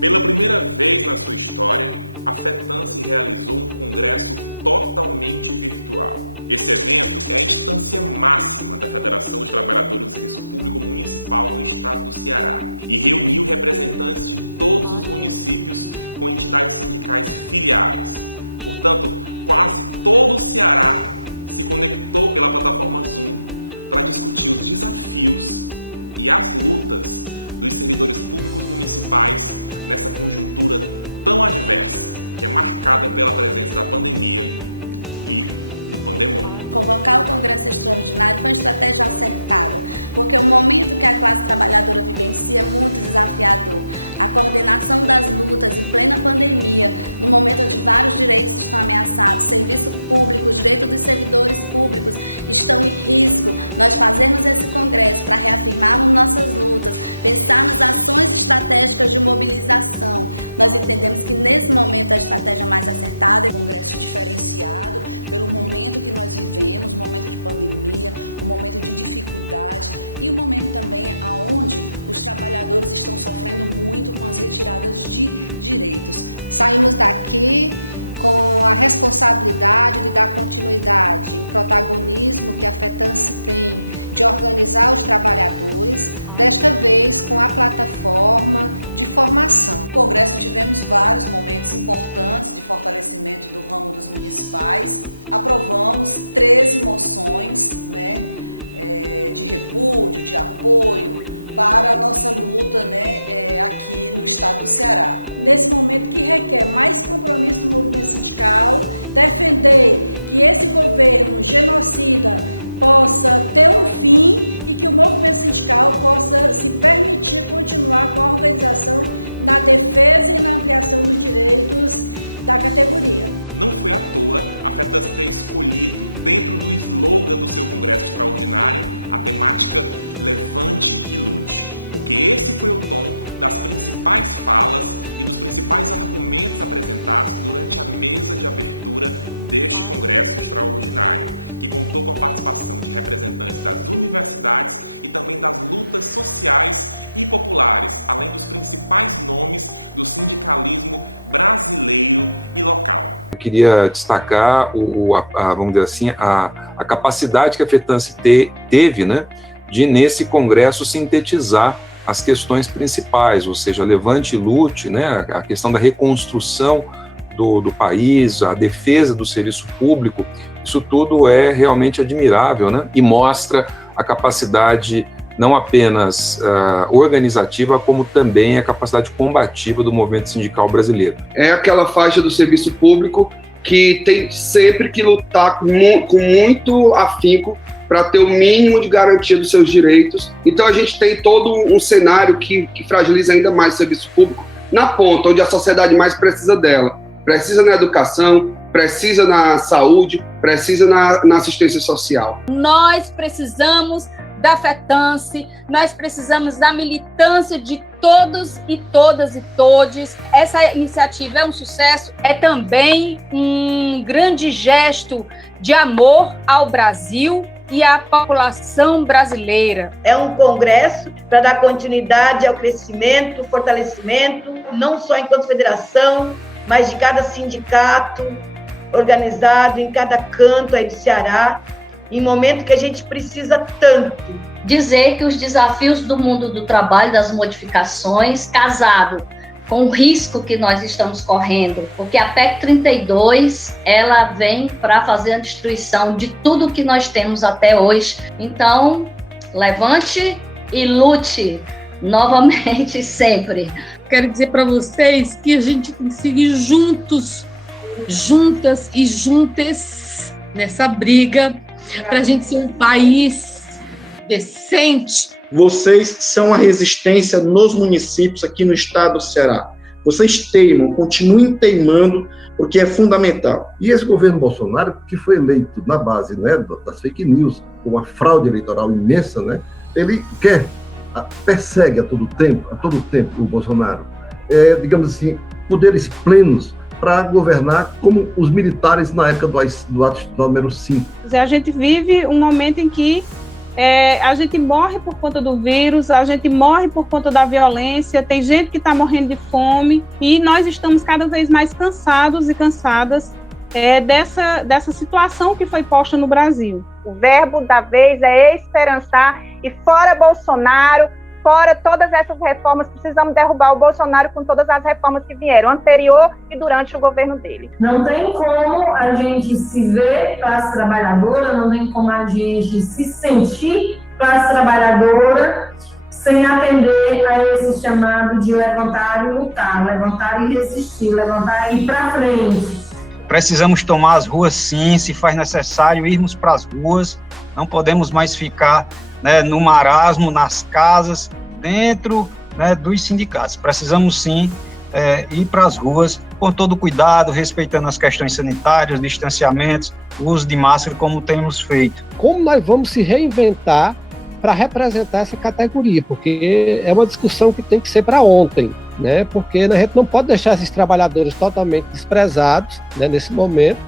Pela primeira vez na sua história, a FETANSE realizou um congresso totalmente virtual. Esse evento é a instância máxima da Federação dos Trabalhadores do Serviço Público Municipal no estado do Ceará e reuniu representantes de todos os municípios com entidades sindicais filiadas. Portanto, quase todo o Ceará se conectou pela plataforma Zoom para discutir os desafios e as lutas dos servidores públicos municipais nessa conjuntura tão adversa, que é marcada pela presença da pandemia e do pandemônio. Convocar o Congresso Extraordinário foi uma estratégia acertada, porque o momento que a classe trabalhadora vivencia é muito desafiador. A coordenação das lutas em plena pandemia, no momento onde vários direitos estão ameaçados, serviço público, os direitos dos servidores públicos estão em risco. Nós fazemos esse congresso para reafirmarmos nossas lutas, pensarmos ações estratégicas de mobilização. Nós entendemos que nesse momento a estratégia mais acertada é um congresso diferenciado pelo momento que nós vivemos, um momento de pandemia, um momento de dificuldade e um momento também onde os trabalhadores estão sofrendo muito com as retiradas de direitos. Saímos daqui com a responsabilidade de dar continuidade, o protagonismo que a FETANSE tem de organizar os trabalhadores, desta vez com a plataforma de formação. No Congresso tivemos vários momentos importantes de fortalecimento do ramo dos municipais. Aprovamos 13 moções, de repúdio, de apoio para a nossa luta aqui no estado do Ceará. Nesse momento que requer mais compromisso do movimento sindical, defender que esse governo genocida possa ter um fim e que o movimento sindical possa se permitir continuar com a organização na defesa e na ampliação dos direitos da categoria. Não foi à toa a FETANSE ter escolhido, dentro do slogan do seu Congresso Extraordinário, a temática Levante e Lute, porque esse foi o tom das principais falas e dos principais argumentos apresentados durante a mesa de abertura deste Congresso Extraordinário, que contou com a participação de representantes das universidades e também das lutas sociais e populares, além dos principais nomes do sindicalismo brasileiro e local. Eu queria destacar, vamos dizer assim, a capacidade que a FETANSE teve, de nesse congresso sintetizar as questões principais, ou seja, levante e lute, a questão da reconstrução do país, a defesa do serviço público. Isso tudo é realmente admirável, e mostra a capacidade não apenas organizativa, como também a capacidade combativa do movimento sindical brasileiro. É aquela faixa do serviço público que tem sempre que lutar com muito afinco para ter o mínimo de garantia dos seus direitos. Então a gente tem todo um cenário que fragiliza ainda mais o serviço público na ponta, onde a sociedade mais precisa dela. Precisa na educação, precisa na saúde, precisa na assistência social. Nós precisamos da FETANSE, nós precisamos da militância de todos e todas e todes. Essa iniciativa é um sucesso, é também um grande gesto de amor ao Brasil e à população brasileira. É um congresso para dar continuidade ao crescimento, fortalecimento, não só enquanto federação, mas de cada sindicato organizado em cada canto aí do Ceará, em momento que a gente precisa tanto. Dizer que os desafios do mundo do trabalho, das modificações, casado com o risco que nós estamos correndo, porque a PEC 32, ela vem para fazer a destruição de tudo que nós temos até hoje. Então, levante e lute novamente, sempre. Quero dizer para vocês que a gente tem que seguir juntos, juntas e juntas nessa briga para a gente ser um país decente. Vocês são a resistência nos municípios aqui no estado do Ceará. Vocês teimam, continuem teimando, porque é fundamental. E esse governo Bolsonaro, que foi eleito na base das fake news, com uma fraude eleitoral imensa, ele persegue a todo tempo o Bolsonaro, digamos assim, poderes plenos para governar como os militares na época do ato número 5. A gente vive um momento em que A gente morre por conta do vírus, a gente morre por conta da violência, tem gente que está morrendo de fome e nós estamos cada vez mais cansados e cansadas dessa situação que foi posta no Brasil. O verbo da vez é esperançar e fora Bolsonaro, fora todas essas reformas, precisamos derrubar o Bolsonaro com todas as reformas que vieram, anterior e durante o governo dele. Não tem como a gente se ver classe trabalhadora, não tem como a gente se sentir classe trabalhadora sem atender a esse chamado de levantar e lutar, levantar e resistir, levantar e ir para frente. Precisamos tomar as ruas sim, se faz necessário irmos para as ruas, não podemos mais ficar no marasmo, nas casas, dentro dos sindicatos. Precisamos sim ir para as ruas com todo cuidado, respeitando as questões sanitárias, distanciamentos, o uso de máscara, como temos feito. Como nós vamos se reinventar para representar essa categoria? Porque é uma discussão que tem que ser para ontem, né? Porque a gente não pode deixar esses trabalhadores totalmente desprezados, nesse momento,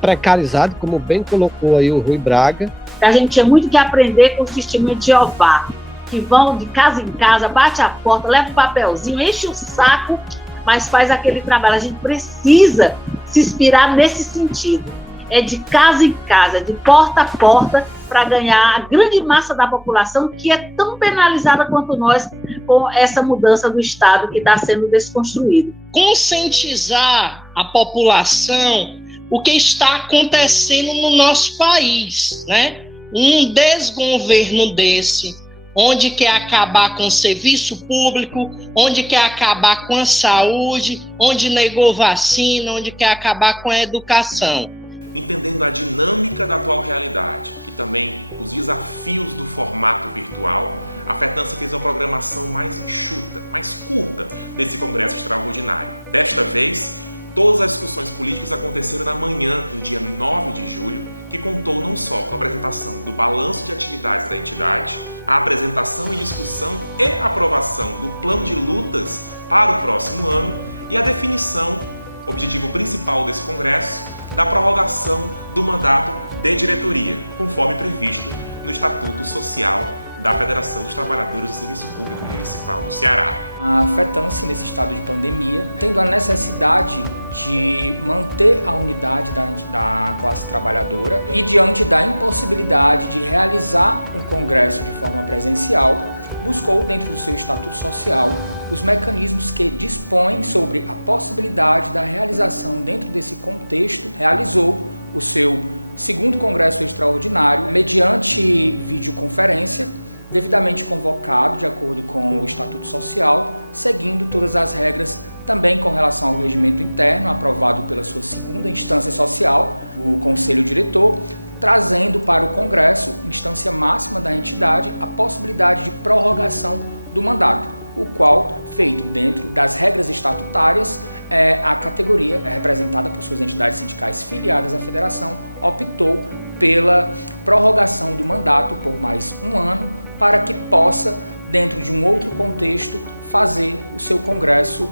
precarizados, como bem colocou aí o Rui Braga. A gente tinha muito que aprender com o Testemunho de Jeová, que vão de casa em casa, bate a porta, leva um papelzinho, enche o saco, mas faz aquele trabalho. A gente precisa se inspirar nesse sentido. É de casa em casa, de porta a porta, para ganhar a grande massa da população que é tão penalizada quanto nós com essa mudança do Estado que está sendo desconstruído. Conscientizar a população o que está acontecendo no nosso país, Um desgoverno desse, onde quer acabar com o serviço público, onde quer acabar com a saúde, onde negou vacina, onde quer acabar com a educação. Entendendo a dinâmica da atual realidade e também os desafios do formato virtual, a FETANSE fez uma programação mais enxuta, mais curta desse congresso extraordinário. Desta vez, todas as discussões políticas aconteceram na manhã do dia 9 de julho, que contou não só com a apresentação do balanço de atividades da entidade, a apresentação e discussão e aprovação do plano de lutas para o próximo ano e a definição, objetivo principal desse congresso, da prorrogação do mandato de diretoria, conforme previsto no Estatuto Social da Federação dos Trabalhadores do Serviço Público Municipal do Ceará. A FETANSE, nesse estado de pandemia, tendo a necessidade de manter a unidade da classe trabalhadora e diante da impossibilidade de realizar um congresso de forma presencial, buscou, dentro do seu Estatuto Social, os mecanismos que dispõem sobre a possibilidade da realização dentro desse contexto. Realizou o seu segundo Congresso Extraordinário mediante videoconferência, devidamente convocado de acordo com o Estatuto Social, seguindo todas as regras também com relação ao regimento interno, aprovado pela sua segunda instância social, o Conselho Diretor, trazendo para o Congresso, instância máxima da entidade, a possibilidade de prorrogação do mandato, o qual, feito dentro das regras estatutárias, a categoria, representada por suas entidades sindicais filiadas à federação, optou pela prorrogação do mandato por mais um ano, para que possa, dentro de um outro contexto, fazer o seu congresso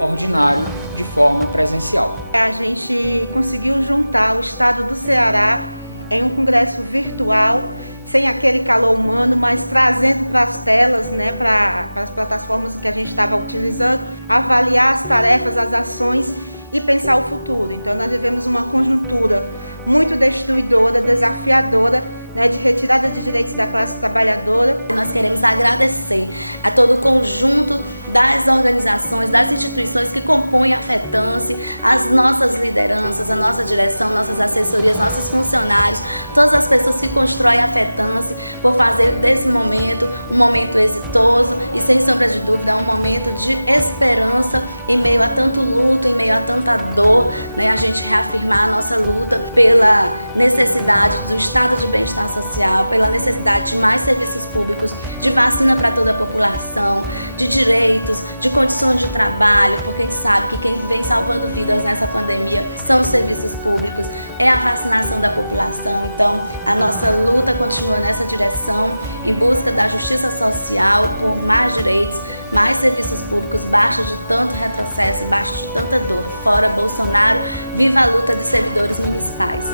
ordinário de forma presencial. A gente conseguiu juntar o estado do Ceará em um congresso virtual, sem aquele calor humano, mas trazendo para as telas, para as plataformas que a gente estava utilizando, avaliar as tarefas, as ações e pensar o futuro. Então nós vivemos uma conjuntura muito destruidora, desafiadora, de retirada de direitos da classe trabalhadora. Nós queremos agradecer a todo o conjunto das organizações, das instituições que compõem a FETANSE, as nossas lideranças, a nossa direção, nossas assessorias, nossos funcionários, todas as pessoas que constroem a FETANSE, por fazer desse momento um momento exitoso e, sem sombra de dúvida, um momento de esperança em meio a tanto luto, em meio a tanta dor, a gente reafirmar a nossa luta pela necessidade do estado de bem-estar social, pela necessidade de mais serviços públicos, de vacina para toda a população, de direitos, de condições de trabalho, porque a gente sabe que quem vem salvando vidas nessa pandemia são os serviços públicos, é a vacinação da população. Então, a nossa luta continua nessa direção, em busca da justiça social, por mais direitos, mais serviços públicos, basta de tanto retrocesso, basta de tanta dor. Fora Bolsonaro, viva a luta dos servidores municipais.